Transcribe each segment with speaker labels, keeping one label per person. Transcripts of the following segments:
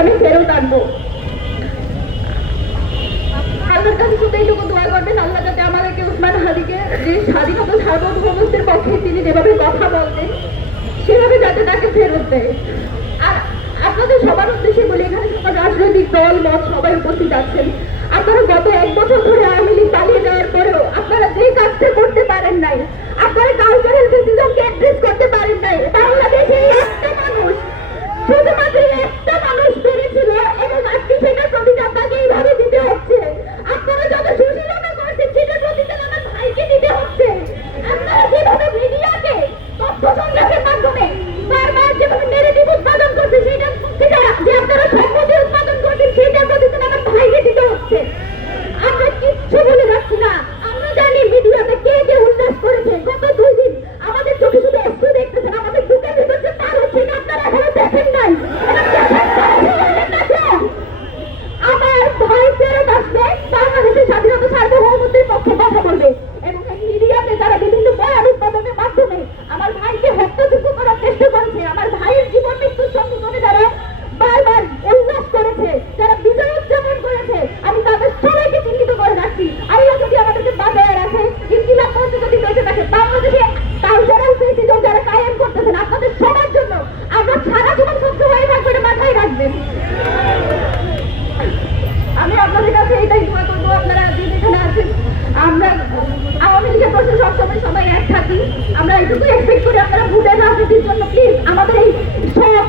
Speaker 1: আমি ফেরত আনব। আল্লাহর কাছে শুধু এইটুকু দোয়া করবেন, আল্লাহ যাতে আমাদেরকে উসমান যে স্বাধীনতা সার্বভৌমত্বের পক্ষে তিনি যেভাবে কথা বলতেন, সেভাবে যাতে তাকে ফেরত দেয়। আর আপনাদের সবার উদ্দেশ্যে বলি, এখানে সবার রাজনৈতিক দল, মত সবাই উপস্থিত আছেন। আপনারা গত এক বছর ধরে আওয়ামী লীগ পালিয়ে যাওয়ার পরেও আপনারা যে কাজটা করতে পারেন নাই আপনারা কালচারাল ফেসিজমকে অ্যাড্রেস করতে পারেন নাই বাংলাদেশে একটা মানুষ শুধুমাত্র একটা মানুষ পেরেছিল এবং আজকে সেটার প্রতিটা আপনাকে এইভাবে দিতে হচ্ছে আপনারা যত সুশীলতা করছেন সেটার প্রতিদান আমার ভাইকে দিতে হচ্ছে আপনারা যেভাবে মিডিয়াকে তথ্য সংগ্রহের মাধ্যমে বারবার যেভাবে নেগেটিভ উৎপাদন করছে সেটা সেটা যে আপনারা সম্মতি উৎপাদন করছেন সেটার প্রতিদান আমার ভাইকে দিতে হচ্ছে আমরা কিচ্ছু বলে যাচ্ছি না আমরা জানি মিডিয়াতে কে কে উল্লাস করেছে গত দুই দিন আমাদের চোখে শুধু একটু দেখতেছেন আমাদের বুকের ভিতর যে তার হচ্ছে এটা আপনারা এখনও দেখেন নাই এটা দেখেন নাই, আমার ভাই ফেরত আসবে বাংলাদেশের স্বাধীনতা সার্বভৌমত্বের পক্ষে কথা বলবে এবং এই মিডিয়াতে যারা বিভিন্ন বয়ান উৎপাদনের মাধ্যমে আমার ভাইকে হত্যাযোগ্য করার চেষ্টা করেছে আমার ভাইয়ের জীবন মৃত্যুর সঙ্গে করে যারা বারবার উল্লাস করেছে যারা বিজয় উদযাপন করেছে আমি তাদের সবাইকে চিহ্নিত করে রাখছি আল্লাহ যদি আমাদেরকে বাঁচায় রাখে ইনকিলাব মঞ্চ যদি বেঁচে থাকে বাংলাদেশে কালচারাল ফেসিজম যারা কায়েম করতেছেন আপনাদের সবার জন্য আমরা সারা জীবন সত্য হয়ে থাকব এটা আমি আপনাদের কাছে এটাই দোয়া করব, আপনারা দিন এখানে আছেন, আমরা আওয়ামী লীগের প্রশ্ন সবসময় সবাই এক থাকি। আমরা এইটুকু এক্সপেক্ট করি আপনারা ভোটের রাজনীতির জন্য প্লিজ আমাদের এই সব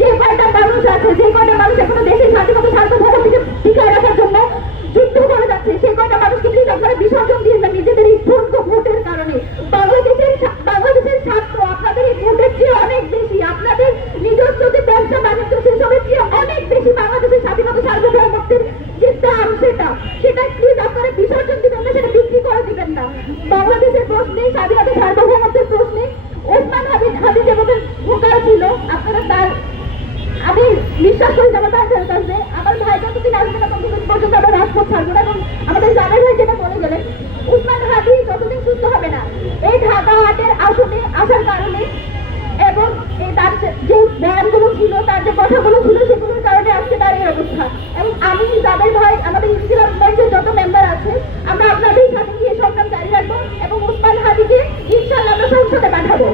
Speaker 1: যে কয়টা মানুষ আছে, যে কয়টা মানুষ এখনও দেশের স্বাধীনতা সার্বভৌমত্বকে টিকায় রাখার জন্য যুদ্ধ করে যাচ্ছে সেই কয়টা মানুষকে প্লিজ আপনারা বিসর্জন দিয়ে না নিজেদের এই ভোট ভোটের কারণে বাংলাদেশের ছা- বাংলাদেশের ছাত্র আপনাদের এই ভোটের চেয়ে অনেক বেশি আপনাদের নিজস্ব যে ব্যবসা বাণিজ্য সেসবের চেয়ে অনেক বেশি বাংলাদেশের স্বাধীনতা সার্বভৌমত্বের যে দাম সেটা প্লিজ আপনারা বিসর্জন সেটা বিক্রি করে দিবেন না। বাংলাদেশের প্রশ্নে, স্বাধীনতা সার্বভৌমত্বের প্রশ্নে ওসমান হাবিব হাবিব যেভাবে ভোকার ছিল, আপনারা তার আমি বিশ্বাস করি যাব তার ফেরত আসবে। আমার ভাই যতদিন আসবে না ততদিন পর্যন্ত আমরা রাজপথ ছাড়বো না, এবং আমাদের জানের ভাই যেটা বলে গেলেন উসমান হাদি যতদিন সুস্থ হবে না এই ঢাকা হাটের আসনে আসার কারণে এবং এই তার যে- যে বয়ানগুলো ছিল তার যে কথাগুলো ছিল সেগুলোর কারণে আজকে তার এই অবস্থা এবং আমি জাবের ভাই আমাদের ইনকিলাব মঞ্চের যত মেম্বার আছে আমরা আপনাদের সাথে গিয়ে সংগ্রাম জারি রাখব এবং উসমান হাদিকে ইনশাল্লাহ আমরা সংসদে পাঠাবো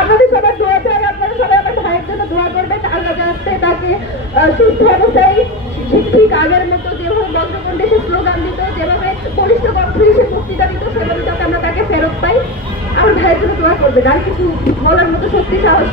Speaker 1: আপনাদের সবার দোয়া চাই আপনারা সবাই আমার ভাইয়ের জন্য দোয়া করবেন আল্লাহ যাতে তাকে আহ, সুস্থ অবস্থায় ঠিক আগের মতো যেভাবে বজ্রকণ্ঠে স্লোগান দিত, যেভাবে বলিষ্ঠ কণ্ঠ সে বক্তৃতা সেভাবে যাতে আমরা তাকে ফেরত পাই আমার ভাইয়ের জন্য দোয়া করবেন আর কিছু বলার মতো সত্যি সাহস।